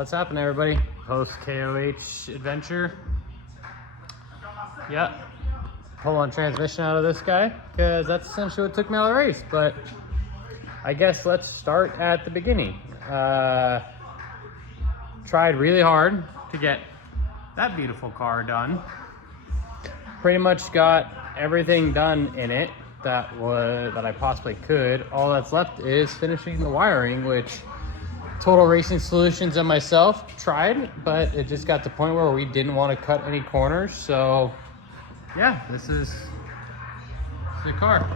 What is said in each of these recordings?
What's happening, everybody? Post KOH adventure. Yeah, pull on transmission out of this guy because that's essentially what took me out of the race. But I guess let's start at the beginning. Tried really hard to get that beautiful car done. Pretty much got everything done in it that I possibly could. All that's left is finishing the wiring, which Total Racing Solutions and myself tried, but it just got to the point where we didn't want to cut any corners. So yeah, this is the car.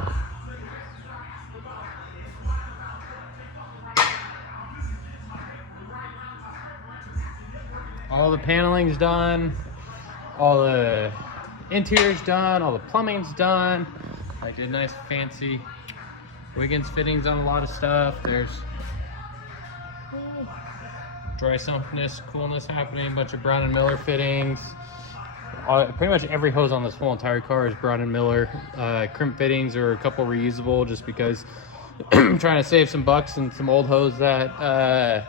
All the paneling's done, all the interior's done, all the plumbing's done. I did nice fancy Wiggins fittings on a lot of stuff. There's dry sumpness, coolness happening, a bunch of Brown & Miller fittings. Pretty much every hose on this whole entire car is Brown & Miller. Crimp fittings are a couple reusable just because I'm trying to save some bucks and some old hose that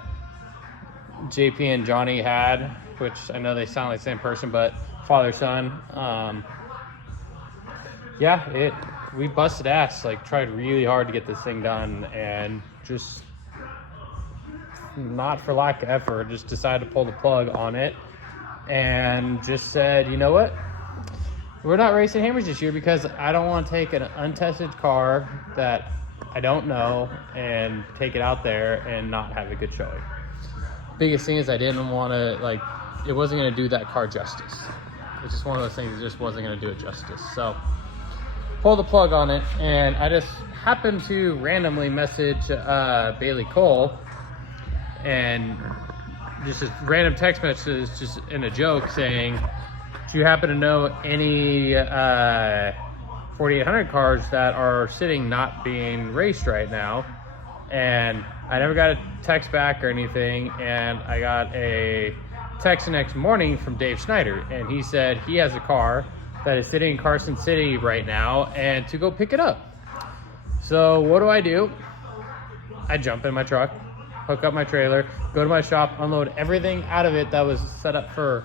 JP and Johnny had, which I know they sound like the same person, but father-son. Yeah, we busted ass, like tried really hard to get this thing done, and just not for lack of effort, just decided to pull the plug on it and just said, you know what? We're not racing hammers this year because I don't want to take an untested car that I don't know and take it out there and not have a good showing. Biggest thing is I didn't want to, it wasn't going to do that car justice. It's just one of those things that just wasn't going to do it justice. So pull the plug on it, and I just happened to randomly message Bailey Cole, and just a random text message just in a joke saying, do you happen to know any 4800 cars that are sitting not being raced right now? And I never got a text back or anything, and I got a text the next morning from Dave Schneider, and he said he has a car that is sitting in Carson City right now and to go pick it up. So what do? I jump in my truck, hook up my trailer, go to my shop, unload everything out of it that was set up for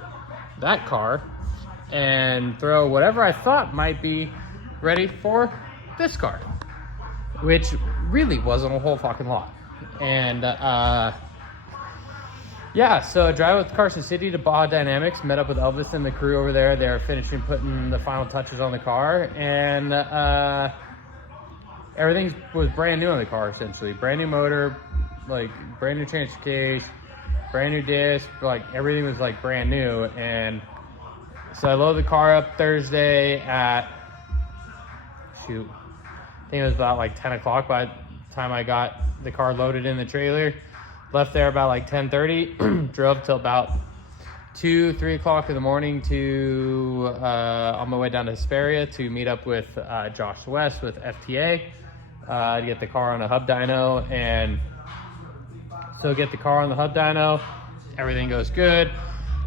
that car, and throw whatever I thought might be ready for this car, which really wasn't a whole fucking lot. And yeah, so I drive with Carson City to Baja Dynamics, met up with Elvis and the crew over there. They're finishing putting the final touches on the car, and everything was brand new on the car, essentially. Brand new motor, brand new transfer case, brand new disc, everything was brand new. And so I loaded the car up Thursday at, I think it was about 10 o'clock by the time I got the car loaded in the trailer. Left there about 10:30, drove till about 2-3 o'clock in the morning to on my way down to Hesperia to meet up with Josh West with FTA to get the car on a hub dyno. And so get the car on the hub dyno, everything goes good.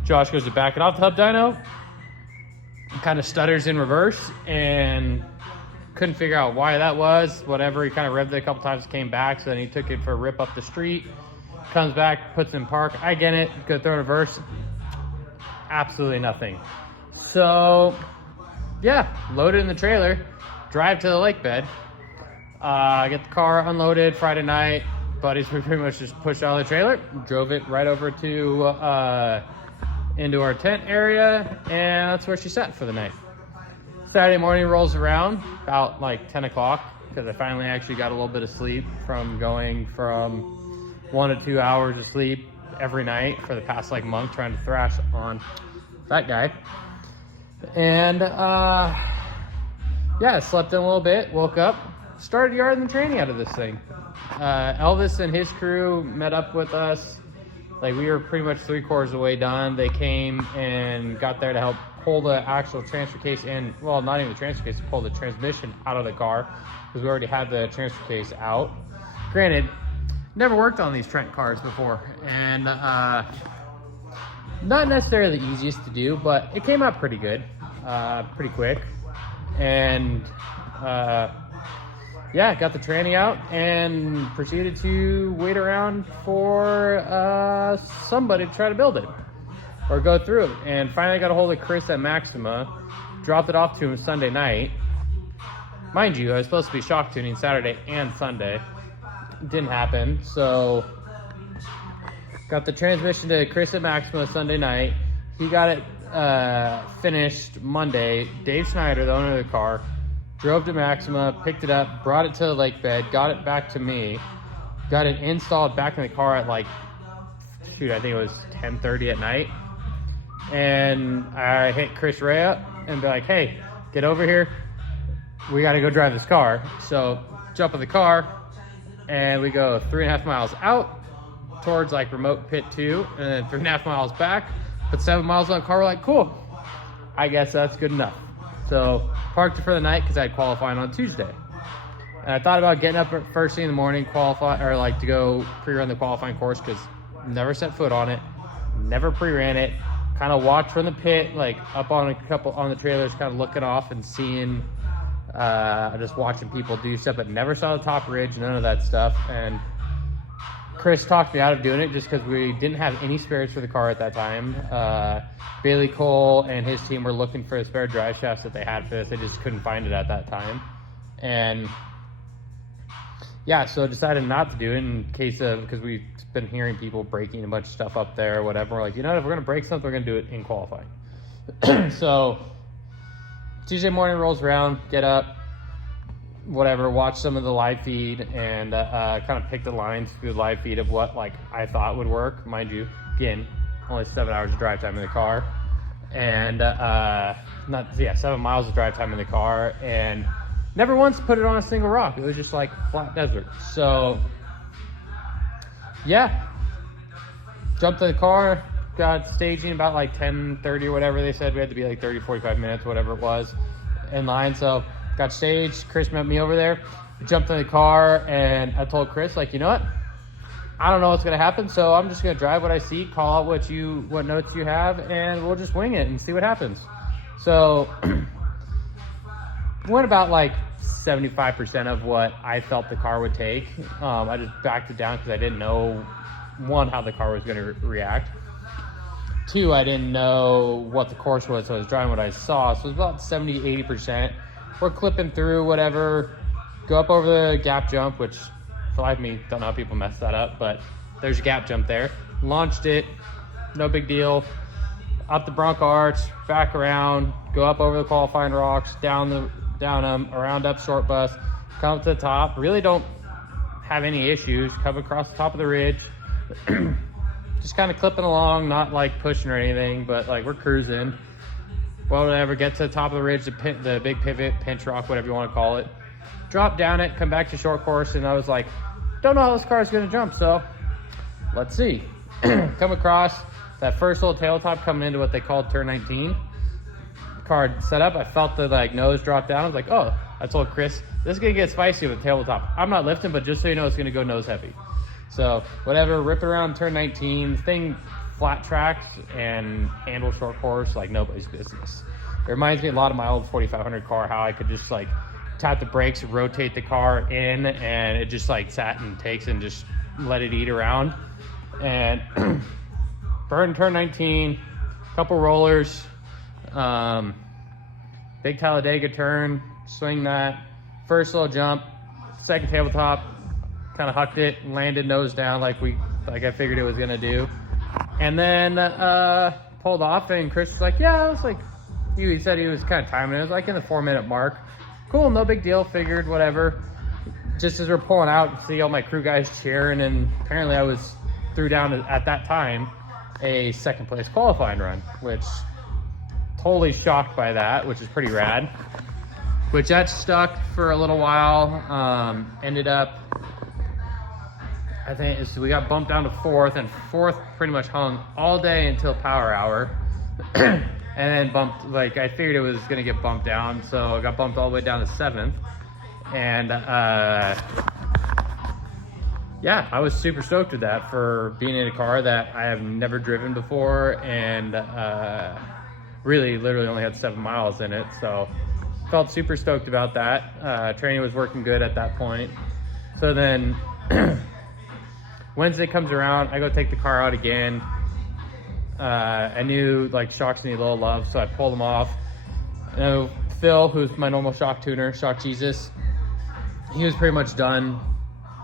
Josh goes to back it off the hub dyno, kind of stutters in reverse, and couldn't figure out why that was. Whatever, he kind of revved it a couple times, came back, so then he took it for a rip up the street, comes back, puts it in park. I get it, go throw reverse, absolutely nothing. So yeah, load it in the trailer, drive to the lake bed, get the car unloaded Friday night. Buddies, we pretty much just pushed out of the trailer, drove it right over to into our tent area, and that's where she sat for the night. Saturday morning rolls around about 10 o'clock because I finally actually got a little bit of sleep from going from 1 to 2 hours of sleep every night for the past month trying to thrash on that guy. And yeah, slept in a little bit, woke up, started yard and training out of this thing. Elvis and his crew met up with us. We were pretty much 3/4 of the way done. They came and got there to help pull the actual transfer case in. Well, not even the transfer case, pull the transmission out of the car because we already had the transfer case out. Granted, never worked on these Trent cars before, and not necessarily the easiest to do, but it came out pretty good, pretty quick. And yeah, got the tranny out and proceeded to wait around for somebody to try to build it or go through it. And finally got a hold of Chris at Maxima, dropped it off to him Sunday night. Mind you, I was supposed to be shock tuning Saturday and Sunday. Didn't happen, so got the transmission to Chris at Maxima Sunday night. He got it finished Monday. Dave Snyder, the owner of the car, drove to Maxima, picked it up, brought it to the lake bed, got it back to me, got it installed back in the car at like, shoot, I think it was 10:30 at night. And I hit Chris Ray up and be like, hey, get over here. We got to go drive this car. So jump in the car and we go 3.5 miles out towards like remote pit 2 and then 3.5 miles back, put 7 miles on the car. We're like, cool, I guess that's good enough. So parked it for the night because I had qualifying on Tuesday. And I thought about getting up first thing in the morning, qualify, or like to go pre-run the qualifying course because never set foot on it, never pre-ran it. Kind of watched from the pit, like up on a couple on the trailers, kind of looking off and seeing, just watching people do stuff, but never saw the top ridge, none of that stuff. And Chris talked me out of doing it just because we didn't have any spares for the car at that time. Bailey Cole and his team were looking for the spare drive shafts that they had for this. They just couldn't find it at that time. And yeah, so decided not to do it in case of, because we've been hearing people breaking a bunch of stuff up there or whatever. We're like, you know, if we're going to break something, we're going to do it in qualifying. So Tuesday morning rolls around, get up, whatever, watch some of the live feed and kind of pick the lines through the live feed of what like I thought would work. Mind you, again, only 7 hours of drive time in the car. And 7 miles of drive time in the car. And never once put it on a single rock. It was just like flat desert. So yeah, jumped in the car, got staging about like 10:30 or whatever they said. We had to be like 30, 45 minutes, whatever it was, in line. So got staged. Chris met me over there. Jumped in the car and I told Chris, like, you know what? I don't know what's gonna happen, so I'm just gonna drive what I see, call out what notes you have, and we'll just wing it and see what happens. So went about like 75% of what I felt the car would take. I just backed it down because I didn't know, one, how the car was going to react. Two, I didn't know what the course was, so I was driving what I saw. So it was about 70, 80%. We're clipping through, whatever. Go up over the gap jump, which, for life of me, don't know how people mess that up, but there's a gap jump there. Launched it, no big deal. Up the Bronco Arch, back around, go up over the qualifying rocks, down them, around up short bus, come up to the top. Really don't have any issues. Come across the top of the ridge, just kind of clipping along, not like pushing or anything, but like we're cruising. Well, whatever, get to the top of the ridge, the big pivot, pinch rock, whatever you want to call it. Drop down it, come back to short course, and I was like, don't know how this car is going to jump, so let's see. Come across that first little tail top coming into what they called turn 19. Car set up, I felt the like nose drop down. I was like, oh, I told Chris, this is gonna get spicy with the tabletop. I'm not lifting, but just so you know, it's gonna go nose heavy. So whatever, rip around turn 19, thing flat tracks and handle short course like nobody's business. It reminds me a lot of my old 4500 car, how I could just like tap the brakes, rotate the car in, and it just like sat and takes and just let it eat around. And burn turn 19, couple rollers, big Talladega turn, swing that, first little jump, second tabletop, kind of hucked it, landed nose down like I figured it was gonna do, and then pulled off. And Chris was like, yeah, I was like, he said he was kind of timing it. It was like in the 4-minute mark. Cool, no big deal, figured, whatever. Just as we're pulling out, see all my crew guys cheering, and apparently I threw down at that time a second place qualifying run, which totally shocked by that, which is pretty rad. Which that stuck for a little while. Ended up, I think we got bumped down to fourth, and fourth pretty much hung all day until power hour. And then bumped, like I figured it was gonna get bumped down, so I got bumped all the way down to seventh. And yeah, I was super stoked with that for being in a car that I have never driven before, and really literally only had 7 miles in it. So felt super stoked about that. Training was working good at that point. So then Wednesday comes around, I go take the car out again. I knew like shocks need a little love, so I pulled them off. I know Phil, who's my normal shock tuner, Shock Jesus, he was pretty much done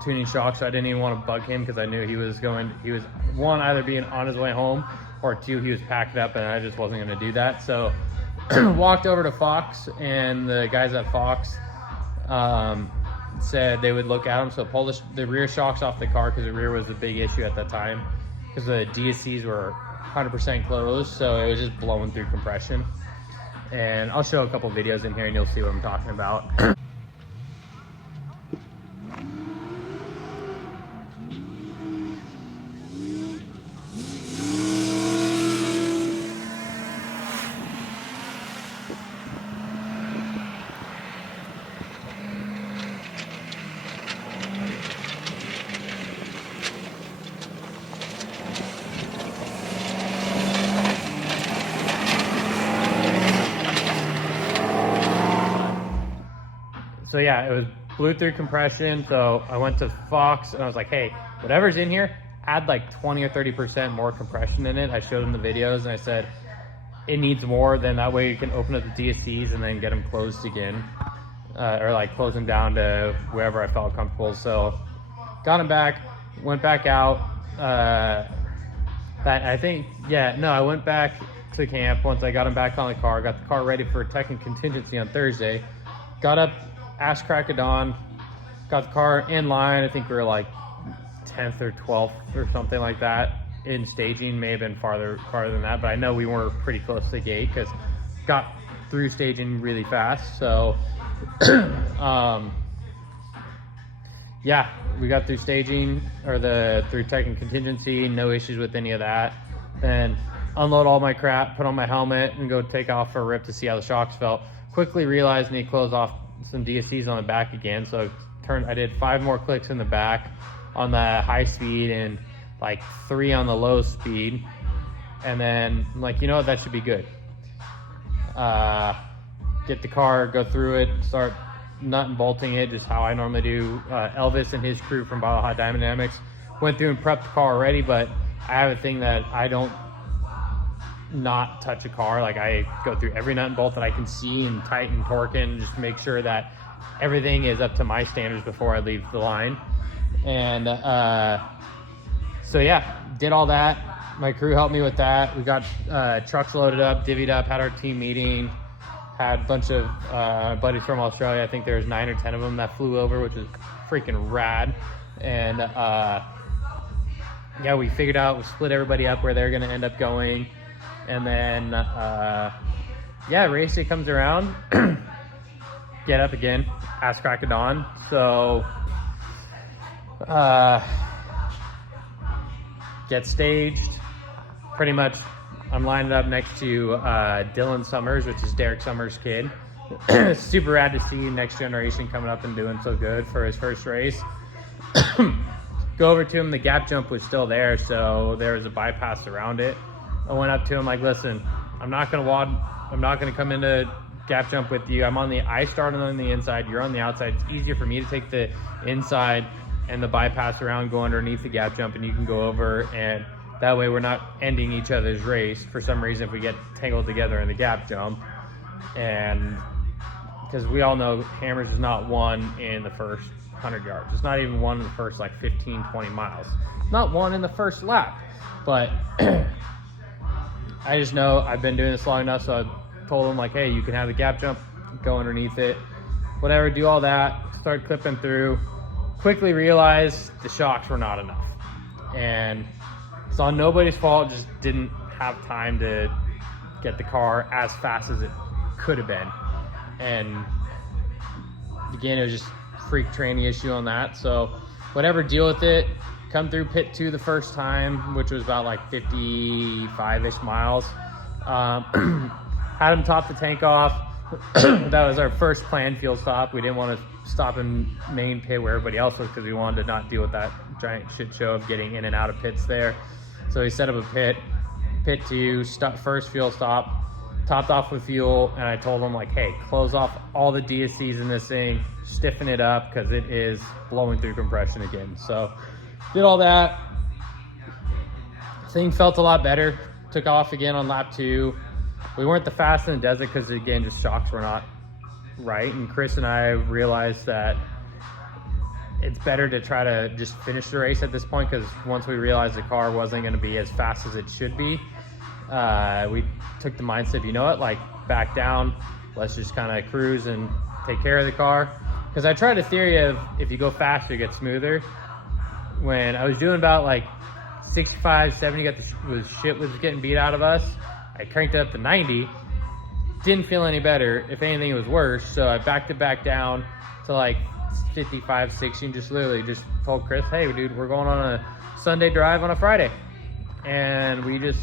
tuning shocks, so I didn't even want to bug him because I knew he was one, either being on his way home, or two, he was packed up and I just wasn't going to do that. So walked over to Fox, and the guys at Fox said they would look at them. So pull the rear shocks off the car, because the rear was the big issue at that time, because the DSCs were 100% closed, so it was just blowing through compression. And I'll show a couple videos in here and you'll see what I'm talking about. So yeah, it was blew through compression. So I went to Fox and I was like, hey, whatever's in here, add like 20 or 30% more compression in it. I showed them the videos and I said, it needs more, then that way you can open up the DSCs and then get them closed again. Or like close them down to wherever I felt comfortable. So got them back, went back out. I went back to camp once I got them back on the car, got the car ready for tech and contingency on Thursday. Got up ass crack of dawn, got the car in line. I think we were like 10th or 12th or something like that in staging. May have been farther than that, but I know we were pretty close to the gate because got through staging really fast. So yeah, we got through staging, or through tech and contingency, no issues with any of that. Then unload all my crap, put on my helmet, and go take off for a rip to see how the shocks felt. Quickly realized I need to close off some DSCs on the back again, so I did 5 more clicks in the back on the high speed and like 3 on the low speed, and then I'm like, you know what, that should be good. Get the car, go through it, start nut and bolting it, just how I normally do. Elvis and his crew from Baja Dynamics went through and prepped the car already, but I have a thing that I don't not touch a car. Like, I go through every nut and bolt that I can see and tighten, torque, and just make sure that everything is up to my standards before I leave the line. And so yeah, did all that. My crew helped me with that. We got trucks loaded up, divvied up, had our team meeting, had a bunch of buddies from Australia. I think there was 9 or 10 of them that flew over, which was freaking rad. And yeah, we figured out, we split everybody up where they're gonna end up going. And then, yeah, race day comes around, get up again, ass crack of dawn. So, get staged. Pretty much, I'm lined up next to Dylan Summers, which is Derek Summers' kid. Super rad to see next generation coming up and doing so good for his first race. Go over to him, the gap jump was still there, so there was a bypass around it. I went up to him like, listen, I'm not gonna come into gap jump with you. I started on the inside, you're on the outside. It's easier for me to take the inside and the bypass around, go underneath the gap jump, and you can go over, and that way we're not ending each other's race for some reason if we get tangled together in the gap jump. And because we all know Hammers is not one in the first 100 yards. It's not even one in the first like 15, 20 miles. It's not one in the first lap. But I just know I've been doing this long enough, so I told him like, hey, you can have the gap jump, go underneath it, whatever, do all that, start clipping through. Quickly realized the shocks were not enough. And it's on nobody's fault, just didn't have time to get the car as fast as it could have been. And again, it was just freak training issue on that. So whatever, deal with it. Come through pit 2 the first time, which was about like 55-ish miles. Had him top the tank off. That was our first planned fuel stop. We didn't want to stop in main pit where everybody else was because we wanted to not deal with that giant shit show of getting in and out of pits there. So we set up a pit 2, first fuel stop, topped off with fuel, and I told him like, hey, close off all the DSCs in this thing, stiffen it up because it is blowing through compression again. So did all that. Thing felt a lot better. Took off again on lap 2. We weren't the fastest in the desert because, again, just shocks were not right. And Chris and I realized that it's better to try to just finish the race at this point, because once we realized the car wasn't going to be as fast as it should be, we took the mindset, you know what, like, back down. Let's just kind of cruise and take care of the car. Because I tried a theory of if you go faster, it gets smoother. When I was doing about like 65, 70, shit was getting beat out of us, I cranked it up to 90. Didn't feel any better. If anything, it was worse. So I backed it back down to like 55, 60, and just literally just told Chris, hey, dude, we're going on a Sunday drive on a Friday. And we just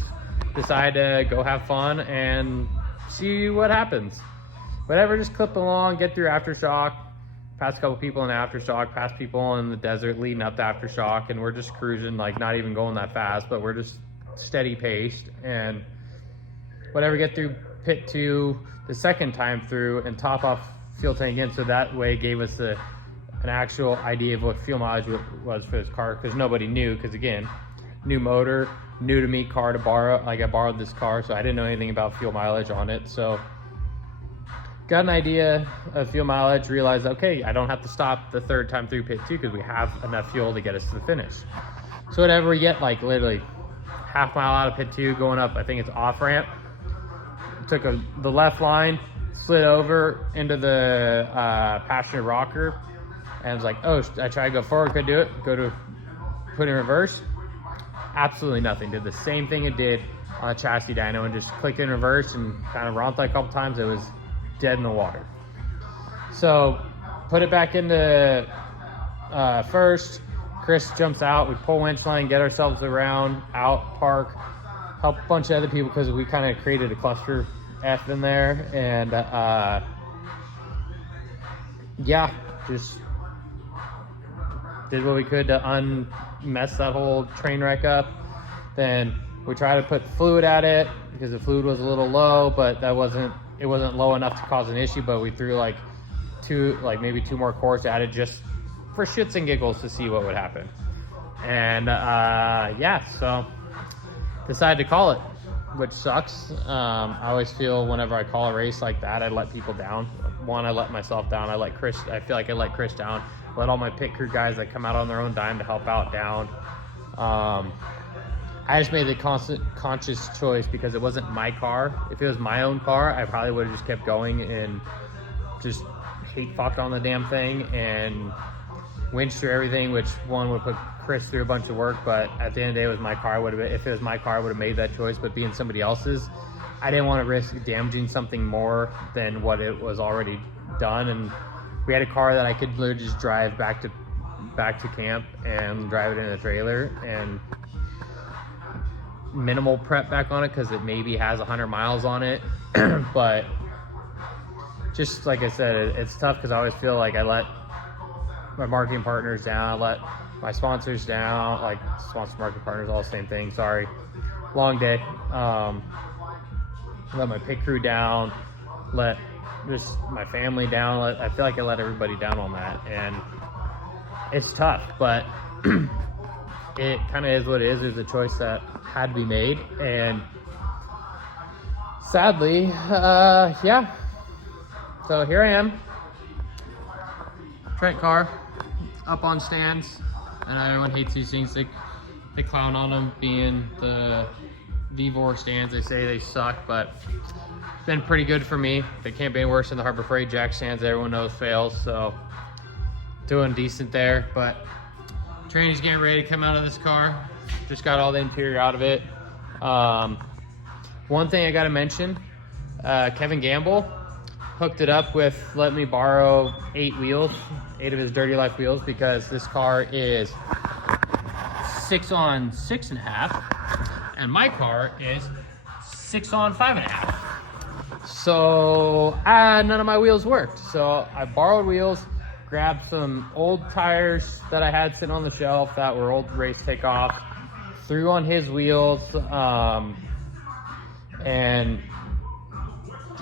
decided to go have fun and see what happens. Whatever, just clip along, get through Aftershock, pass a couple people in Aftershock, pass people in the desert leading up to Aftershock, and we're just cruising, like not even going that fast, but we're just steady paced. And whatever, get through pit 2 the second time through and top off fuel tank again, so that way it gave us an actual idea of what fuel mileage was for this car, because nobody knew, because again, new motor, new to me car to borrow. Like, I borrowed this car, so I didn't know anything about fuel mileage on it. So got an idea of fuel mileage, realized, okay, I don't have to stop the third time through pit 2 because we have enough fuel to get us to the finish. So whatever, we get like literally half mile out of pit 2 going up, I think it's off ramp. Took the left line, slid over into the passenger rocker, and was like, oh, I tried to go forward, couldn't do it. Go to put in reverse. Absolutely nothing. Did the same thing it did on a chassis dyno, and just clicked in reverse and kind of romped a couple times. It was dead in the water. So put it back into first. Chris jumps out. We pull winch line, get ourselves around, out, park, help a bunch of other people because we kind of created a cluster F in there. And yeah, just did what we could to unmess that whole train wreck up. Then we tried to put fluid at it because the fluid was a little low, but it wasn't low enough to cause an issue. But we threw like maybe 2 more quarts at it just for shits and giggles to see what would happen. And yeah, so decided to call it, which sucks. I always feel whenever I call a race like that, I let people down. One, I let myself down. I feel like I let Chris down. Let all my pit crew guys that come out on their own dime to help out down. I just made the conscious choice because it wasn't my car. If it was my own car, I probably would have just kept going and just hate fucked on the damn thing and winched through everything, which one would put Chris through a bunch of work. But at the end of the day, it was my car. If it was my car, I would have made that choice. But being somebody else's, I didn't want to risk damaging something more than what it was already done. And we had a car that I could literally just drive back to camp and drive it in a trailer, and minimal prep back on it because it maybe has 100 miles on it. But just like I said, it's tough because I always feel like I let my marketing partners down, I let my sponsors down, like sponsor marketing partners, all the same thing. Sorry, long day. Let my pit crew down, let just my family down. I feel like I let everybody down on that, and it's tough, but it kind of is what it is. There's a choice that had to be made, and sadly, yeah. So here I am, Trent car, up on stands, and everyone hates these things. They clown on them being the V4 stands. They say they suck, but it's been pretty good for me. They can't be any worse than the Harbor Freight jack stands. Everyone knows fails, so doing decent there. But training's getting ready to come out of this car. Just got all the interior out of it. One thing I got to mention, Kevin Gamble hooked it up with letting me borrow 8 of his Dirty Life wheels, because this car is 6 on 6.5, and my car is 6 on 5.5. So none of my wheels worked. So I borrowed wheels, grabbed some old tires that I had sitting on the shelf that were old race takeoffs, threw on his wheels, and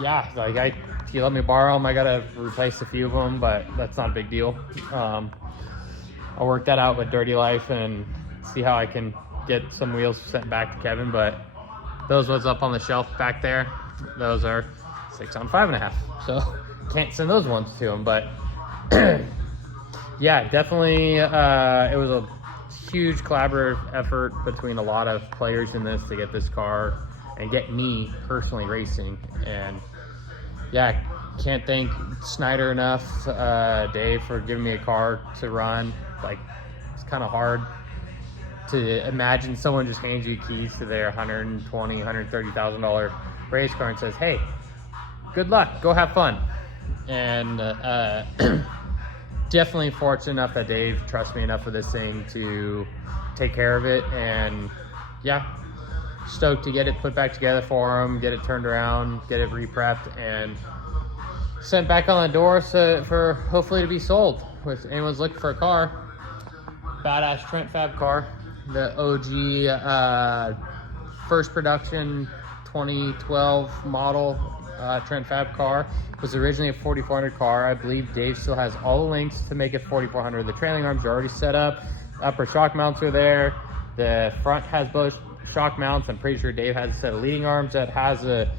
yeah, like he let me borrow them. I gotta replace a few of them, but that's not a big deal. I'll work that out with Dirty Life and see how I can get some wheels sent back to Kevin. But those ones up on the shelf back there, those are 6 on 5.5. So can't send those ones to him. But yeah, definitely it was a huge collaborative effort between a lot of players in this to get this car and get me personally racing. And yeah, can't thank Snyder enough, Dave, for giving me a car to run. Like, it's kind of hard to imagine someone just hands you keys to their $120,000, $130,000 race car and says, hey, good luck, go have fun. And definitely fortunate enough that Dave trusts me enough with this thing to take care of it. And yeah, stoked to get it put back together for him, get it turned around, get it re-prepped, and sent back on the door for hopefully to be sold. If anyone's looking for a car, badass Trent Fab car, the OG first production 2012 model Trent Fab car. Was originally a 4400 car. I believe Dave still has all the links to make it 4400. The trailing arms are already set up. Upper shock mounts are there. The front has both shock mounts. I'm pretty sure Dave has a set of leading arms that has a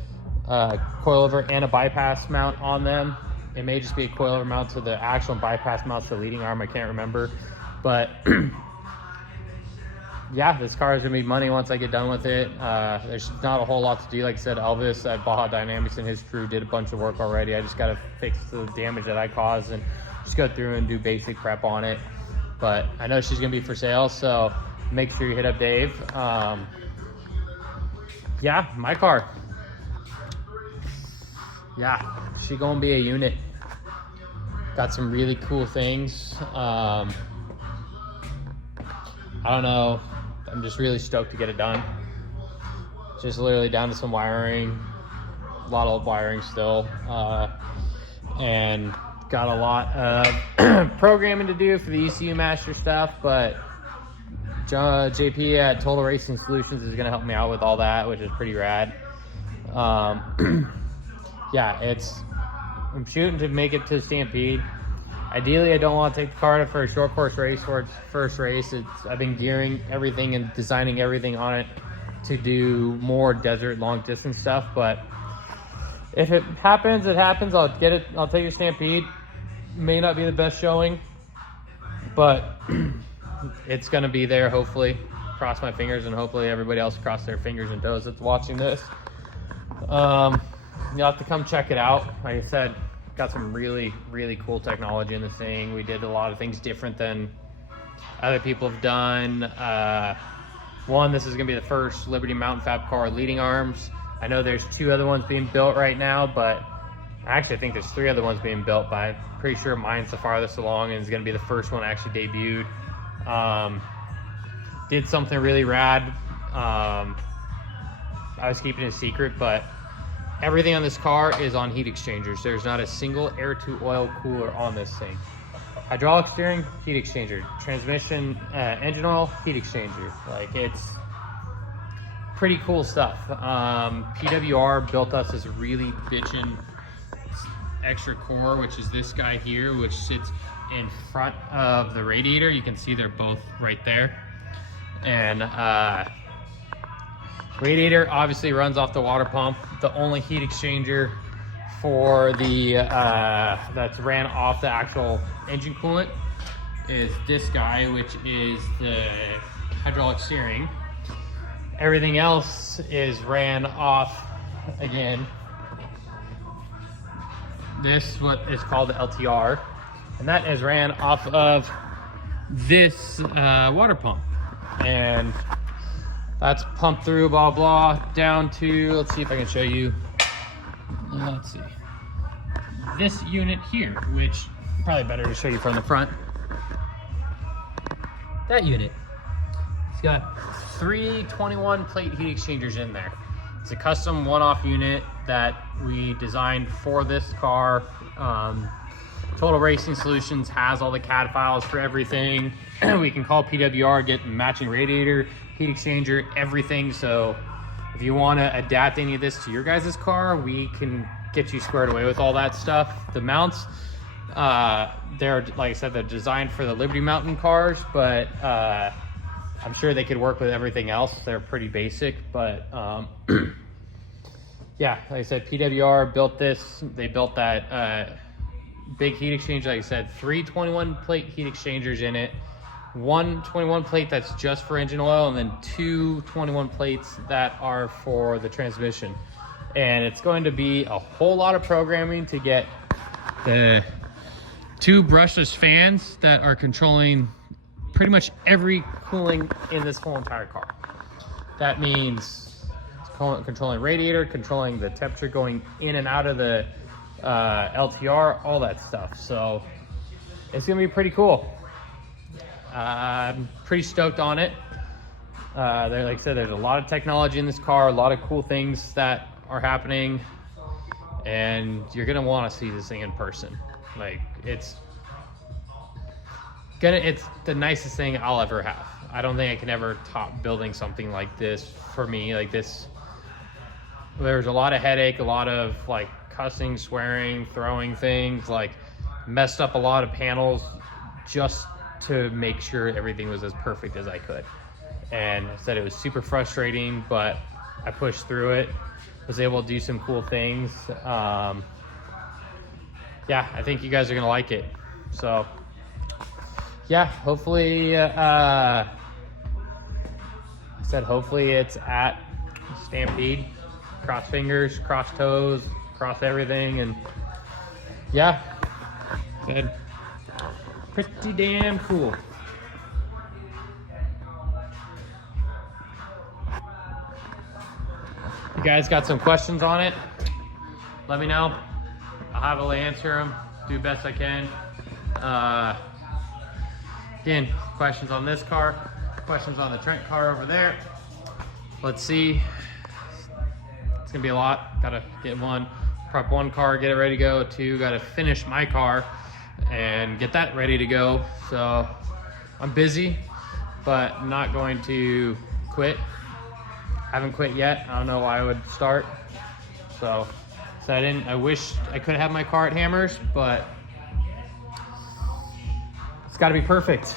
coilover and a bypass mount on them. It may just be a coilover mount to the actual bypass mount to the leading arm. I can't remember. But yeah, this car is gonna be money once I get done with it. There's not a whole lot to do. Like I said, Elvis at Baja Dynamics and his crew did a bunch of work already. I just gotta fix the damage that I caused and just go through and do basic prep on it. But I know she's gonna be for sale, so make sure you hit up Dave. Yeah, my car. Yeah, she gonna be a unit. Got some really cool things. I don't know. I'm just really stoked to get it done. Just literally down to some wiring, a lot of wiring still, and got a lot of programming to do for the ECU Master stuff. But JP at Total Racing Solutions is gonna help me out with all that, which is pretty rad. Yeah, I'm shooting to make it to Stampede. Ideally, I don't want to take the car for a short course race for its first race. I've been gearing everything and designing everything on it to do more desert long distance stuff. But if it happens, it happens. I'll get it. I'll take a Stampede. May not be the best showing, but it's gonna be there. Hopefully, cross my fingers, and hopefully everybody else cross their fingers and toes that's watching this. You'll have to come check it out. Like I said, got some really, really cool technology in this thing. We did a lot of things different than other people have done. One, this is gonna be the first Liberty Mountain Fab car leading arms. I know there's 2 other ones being built right now, but actually I think there's 3 other ones being built, but I'm pretty sure mine's the farthest along and is gonna be the first one actually debuted. Did something really rad. I was keeping it a secret, but everything on this car is on heat exchangers. There's not a single air to oil cooler on this thing. Hydraulic steering, heat exchanger. Transmission, engine oil, heat exchanger. Like, it's pretty cool stuff. PWR built us this really bitchin' extra core, which is this guy here, which sits in front of the radiator. You can see they're both right there. And radiator obviously runs off the water pump. The only heat exchanger for the that's ran off the actual engine coolant is this guy, which is the hydraulic steering. Everything else is ran off, again, this what is called the LTR, and that is ran off of this water pump. And that's pumped through, blah, blah, down to, let's see if I can show you. Let's see. This unit here, which probably better to show you from the front. That unit. It's got 3 21 plate heat exchangers in there. It's a custom one-off unit that we designed for this car. Total Racing Solutions has all the CAD files for everything. We can call PWR, get matching radiator, heat exchanger, everything. So if you want to adapt any of this to your guys' car, we can get you squared away with all that stuff. The mounts, they're, like I said, they're designed for the Liberty Mountain cars, but I'm sure they could work with everything else. They're pretty basic, but yeah, like I said, PWR built this. They built that big heat exchanger. Like I said, 3 21 plate heat exchangers in it, 1 21 plate that's just for engine oil, and then 2 21 plates that are for the transmission. And it's going to be a whole lot of programming to get the 2 brushless fans that are controlling pretty much every cooling in this whole entire car. That means controlling radiator, controlling the temperature going in and out of the LTR, all that stuff. So it's gonna be pretty cool. I'm pretty stoked on it. Like I said, there's a lot of technology in this car, a lot of cool things that are happening, and you're gonna want to see this thing in person. Like, it's the nicest thing I'll ever have. I don't think I can ever top building something like this. For me, like this, there's a lot of headache, a lot of like cussing, swearing, throwing things, like messed up a lot of panels just to make sure everything was as perfect as I could. And I said it was super frustrating, but I pushed through it, was able to do some cool things. Yeah, I think you guys are gonna like it. So yeah, hopefully, I said hopefully it's at Stampede. Cross fingers, cross toes, cross everything, and yeah, said pretty damn cool. You guys got some questions on it? Let me know. I'll have to answer them, do the best I can. Again, questions on this car, questions on the Trent car over there. Let's see. It's gonna be a lot. Gotta get prep 1 car, get it ready to go. 2, gotta finish my car and get that ready to go. So I'm busy, but not going to quit. Haven't quit yet. I don't know why I would start. So I wish I could have my car at Hammers, but it's got to be perfect.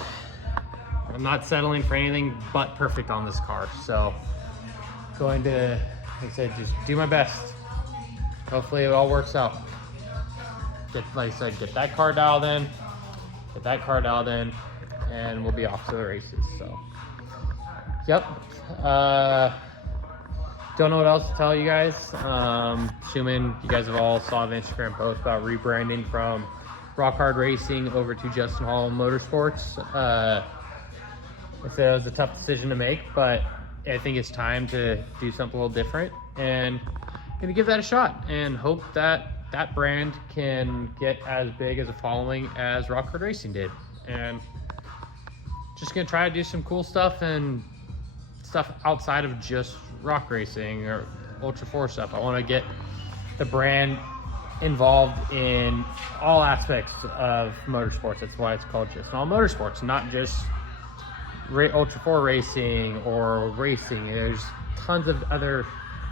I'm not settling for anything but perfect on this car. So going to, like I said, just do my best. Hopefully it all works out. Like I said, get that car dialed in, and we'll be off to the races. So, yep. Don't know what else to tell you guys. Assuming you guys have all saw the Instagram post about rebranding from Rock Hard Racing over to Justin Hall Motorsports. I said it was a tough decision to make, but I think it's time to do something a little different, and I'm gonna give that a shot and hope that that brand can get as big as a following as Rock Hard Racing did. And just gonna try to do some cool stuff and stuff outside of just rock racing or Ultra 4 stuff. I want to get the brand involved in all aspects of motorsports. That's why it's called Just All Motorsports, not just Ultra 4 racing or racing. There's tons of other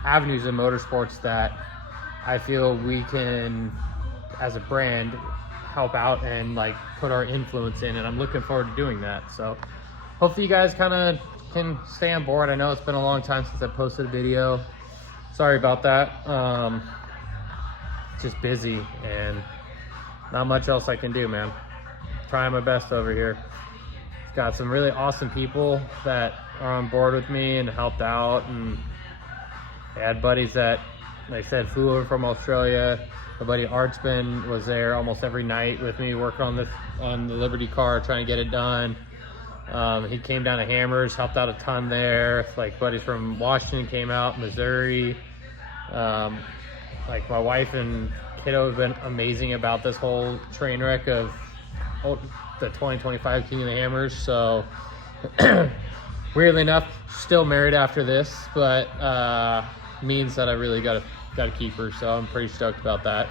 avenues in motorsports that I feel we can, as a brand, help out and like put our influence in, and I'm looking forward to doing that. So hopefully you guys kind of can stay on board. I know it's been a long time since I posted a video. Sorry about that. Just busy and not much else I can do, man. Trying my best over here. Got some really awesome people that are on board with me and helped out, and I had buddies that, like I said, flew over from Australia. My buddy Archman was there almost every night with me working on the Liberty car, trying to get it done. He came down to Hammers, helped out a ton there. Like buddies from Washington came out, Missouri. Like my wife and kiddo have been amazing about this whole train wreck of the 2025 King of the Hammers. So weirdly enough, still married after this, but means that I really got to keep her. So I'm pretty stoked about that.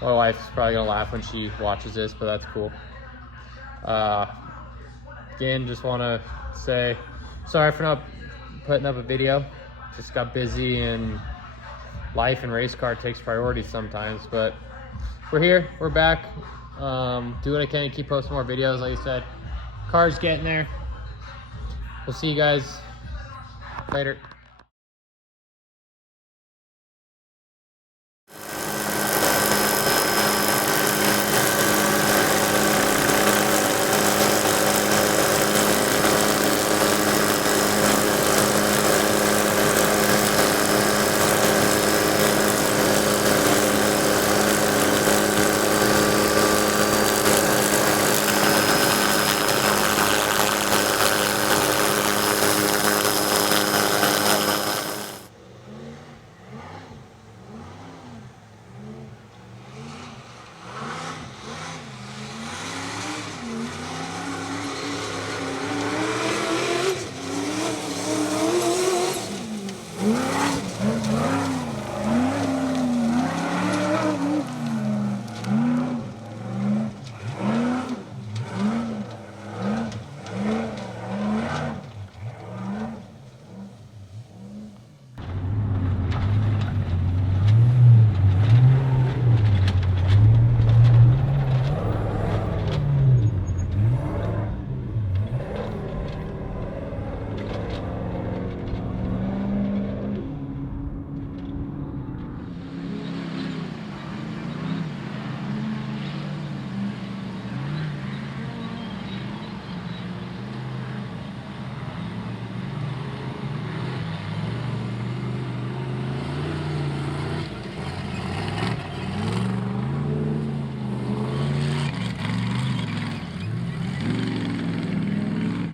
My wife's probably gonna laugh when she watches this, but that's cool. Again, just want to say sorry for not putting up a video. Just got busy and life and race car takes priority sometimes. But we're here, we're back. Do what I can to keep posting more videos. Like I said, car's getting there. We'll see you guys later.